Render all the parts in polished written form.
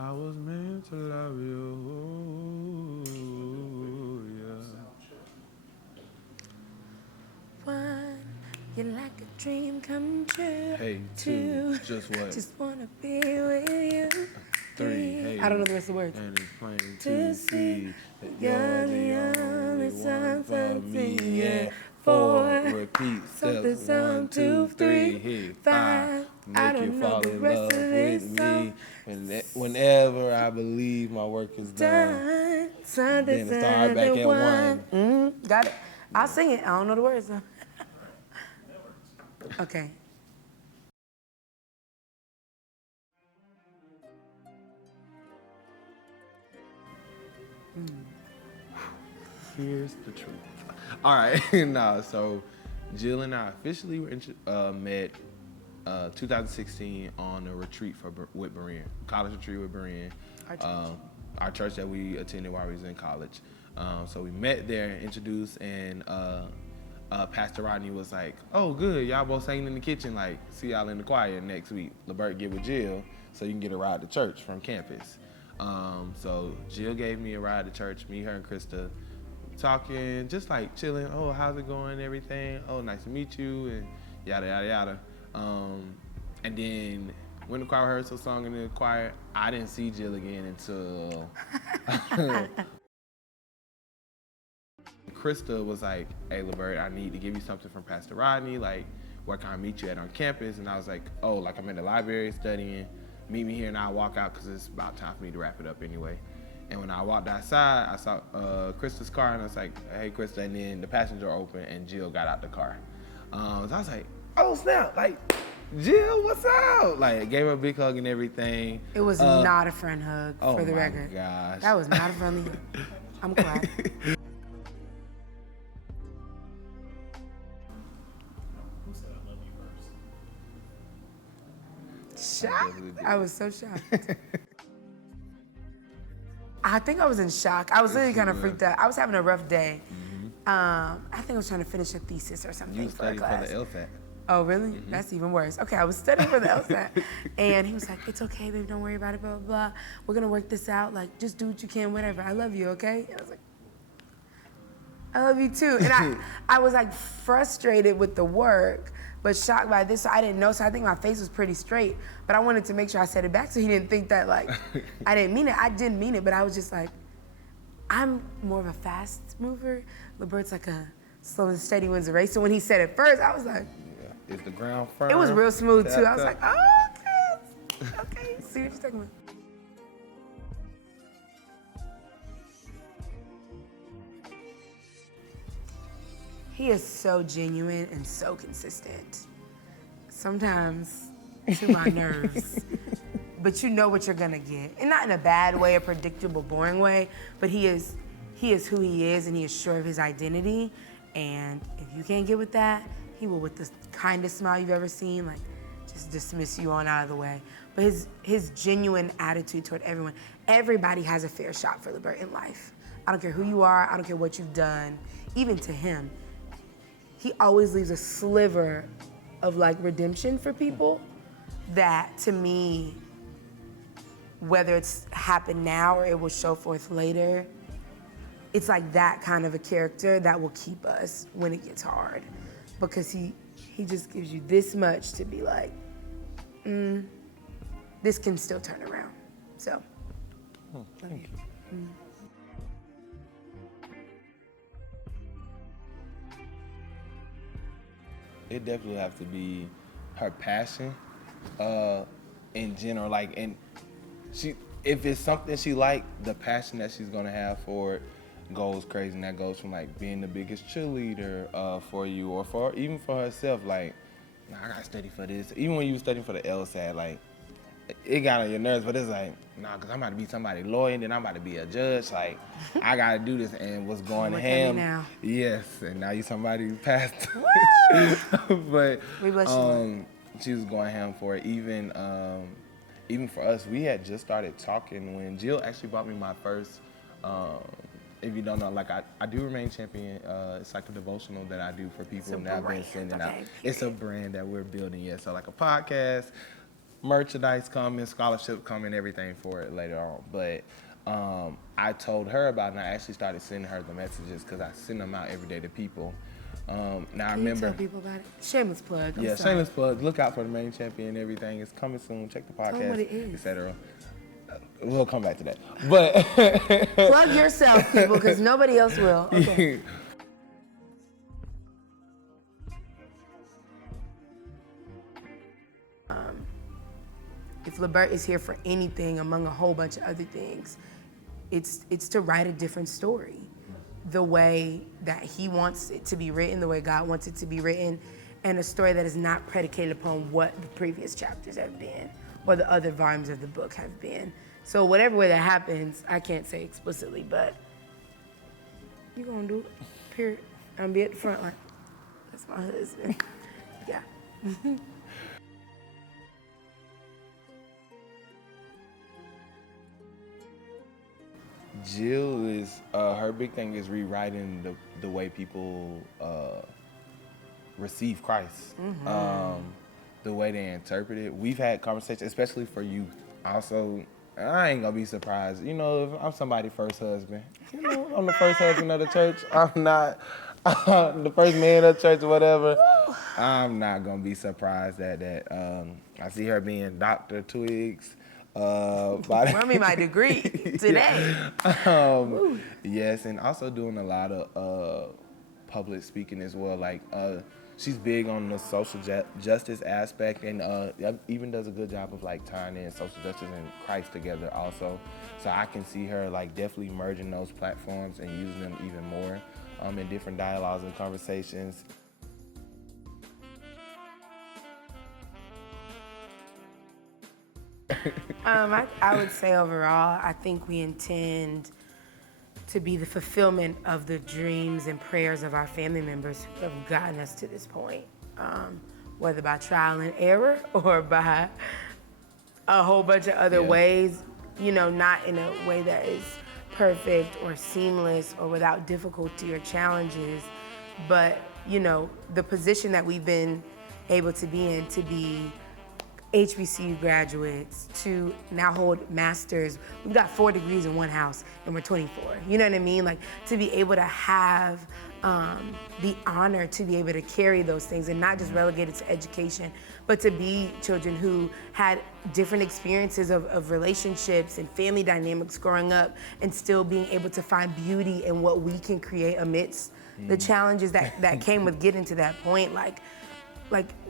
I was meant to love you. Yeah. One, you're like a dream come true. Hey, Two, just what? just wanna be with you. Three, hey. I don't know the rest of the words. And it's plain To to see that you're the only one for me. Yeah. Four, repeat something, steps. some, 1, two, 2, 3, three, hit five. 5. I Make you don't know fall the in rest love of with this me. song. And whenever I believe my work is done, Something, then it start back at 1. Got it. I'll sing it. I don't know the words though. Okay. Here's the truth. All right, nah. So Jill and I officially met 2016 on a retreat with Berean, college retreat with Berean, our church that we attended while we was in college. So we met there, introduced, and Pastor Rodney was like, "Oh, good, y'all both singing in the kitchen. Like, see y'all in the choir next week. LaBert get with Jill, so you can get a ride to church from campus." So Jill gave me a ride to church. Me, her, and Krista talking, just like chilling. Oh, how's it going? Everything. Oh, nice to meet you, and yada yada yada. And then when the choir rehearsal song in the choir, I didn't see Jill again until Krista was like, "Hey, LaBert, I need to give you something from Pastor Rodney. Like, where can I meet you at on campus?" And I was like, "Oh, like I'm in the library studying. Meet me here and I'll walk out because it's about time for me to wrap it up anyway." And when I walked outside, I saw Krista's car, and I was like, "Hey, Krista," and then the passenger door opened, and Jill got out the car. So I was like, "Oh, snap, like, Jill, what's up?" Like, I gave her a big hug and everything. It was not a friend hug, for the record. Oh, my gosh. That was not a friendly hug. I'm quiet. Who said I love you first? Shocked? I was so shocked. I think I was in shock. I was literally kind of freaked out. I was having a rough day. I think I was trying to finish a thesis or something You for a studied class. for the LSAT. Oh, really? That's even worse. Okay, I was studying for the LSAT. And he was like, "It's okay, baby, don't worry about it, blah, blah, blah. We're gonna work this out. Like, just do what you can, whatever. I love you, okay?" And I was like, "I love you too." And I was like frustrated with the work, but shocked by this, so I didn't know. So I think my face was pretty straight, but I wanted to make sure I said it back so he didn't think that like, I didn't mean it. I didn't mean it, but I was just like, I'm more of a fast mover. LaBert's like a slow and steady wins the race. So when he said it first, I was like, Yeah. Is the ground firm? it was real smooth too. I was Tap, like, oh, okay, see what you're talking about. He is so genuine and so consistent. Sometimes to my nerves. But you know what you're gonna get. And not in a bad way, a predictable, boring way, but he is who he is, and he is sure of his identity. And if you can't get with that, he will, with the kindest smile you've ever seen, like just dismiss you on out of the way. But his genuine attitude toward everyone, everybody has a fair shot for LaBert in life. I don't care who you are, I don't care what you've done, even to him. He always leaves a sliver of like redemption for people that, to me, whether it's happened now or it will show forth later, it's like that kind of a character that will keep us when it gets hard, because he just gives you this much to be like, this can still turn around. So, Thank you. It definitely have to be her passion, in general. Like, and if it's something she like, the passion that she's gonna have for it goes crazy. And that goes from like being the biggest cheerleader for you, or even for herself. Like, nah, I gotta study for this. Even when you were studying for the LSAT, like, it got on your nerves, but it's like, nah, because I'm about to be somebody's lawyer, and then I'm about to be a judge. Like, I got to do this, and what's going Look at ham. me now. Yes, and now you somebody who passed. But We bless you. she was going ham for it. Even for us, we had just started talking when Jill actually bought me my first, if you don't know, like I do Remain Champion. It's like a devotional that I do for people that I've been sending out. It's a brand that we're building, yeah. So like a podcast, merchandise coming, scholarship coming, everything for it later on. But I told her about it, and I actually started sending her the messages because I send them out every day to people. Now I Can remember. you tell people about it? Shameless plug. I'm Yeah, sorry. shameless plug. Look out for the main champion and everything. It's coming soon. Check the Tell 'em what it podcast, is. etc. We'll come back to that. But Plug yourself, people, because nobody else will. Okay. If LaBert is here for anything among a whole bunch of other things, it's to write a different story. The way that he wants it to be written, the way God wants it to be written, and a story that is not predicated upon what the previous chapters have been or the other volumes of the book have been. So whatever way that happens, I can't say explicitly, but you're gonna do it, period. I'm gonna be at the front line. That's my husband. Yeah. Jill is her big thing is rewriting the way people receive Christ, the way they interpret it. We've had conversations, especially for youth. Also, I ain't gonna be surprised. You know, if I'm somebody's first husband, you know, I'm the first husband of the church. I'm not the first man of the church or whatever. I'm not gonna be surprised at that. I see her being Dr. Twiggs. Run me my degree today. Yes, and also doing a lot of public speaking as well. Like she's big on the social justice aspect, and even does a good job of like tying in social justice and Christ together also. So I can see her like definitely merging those platforms and using them even more in different dialogues and conversations. I would say overall, I think we intend to be the fulfillment of the dreams and prayers of our family members who have gotten us to this point, whether by trial and error or by a whole bunch of other ways, you know, not in a way that is perfect or seamless or without difficulty or challenges, but, you know, the position that we've been able to be in, to be HBCU graduates, to now hold masters. We've got 4 degrees in one house and we're 24. You know what I mean? Like, to be able to have the honor to be able to carry those things and not just relegated to education, but to be children who had different experiences of relationships and family dynamics growing up and still being able to find beauty in what we can create amidst the challenges that came with getting to that point. Like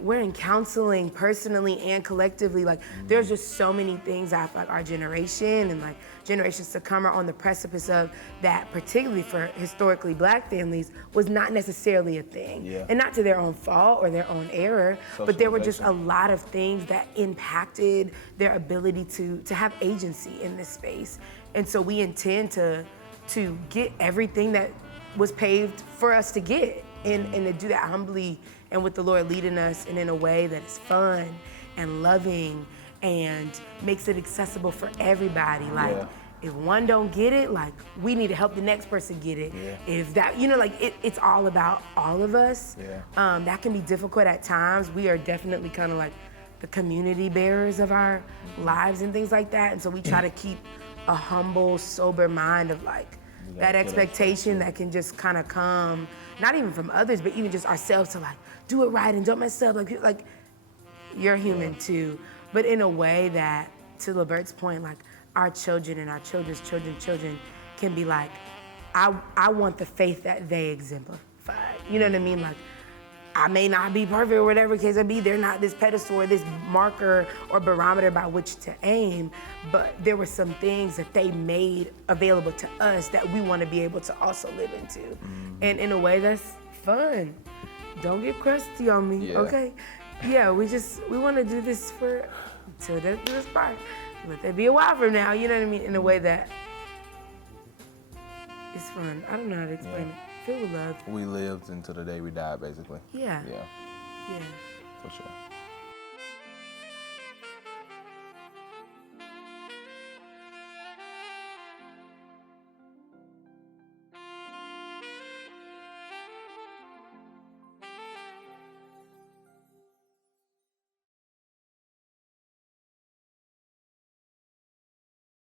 we're in counseling personally and collectively. Like there's just so many things that I feel like our generation and like generations to come are on the precipice of, that particularly for historically Black families was not necessarily a thing. Yeah. And not to their own fault or their own error, but there were just a lot of things that impacted their ability to have agency in this space. And so we intend to get everything that was paved for us to get and to do that humbly and with the Lord leading us and in a way that is fun and loving and makes it accessible for everybody. Like, if one don't get it, like, we need to help the next person get it. If that, you know, like, it's all about all of us. That can be difficult at times. We are definitely kind of like the community bearers of our lives and things like that. And so we try to keep a humble, sober mind of like, that expectation that can just kind of come, not even from others, but even just ourselves to like, do it right and don't mess up. Like you're human too, but in a way that, to LaBert's point, like our children and our children's children can be like, I want the faith that they exemplified. You know what I mean? Like, I may not be perfect or whatever case it be, they're not this pedestal or this marker or barometer by which to aim, but there were some things that they made available to us that we want to be able to also live into. And in a way that's fun. Don't get crusty on me, okay? Yeah, we want to do this until this part. Let that be a while from now, you know what I mean? In a way that is fun. I don't know how to explain it. Filled with love. We lived until the day we died, basically. Yeah. For sure.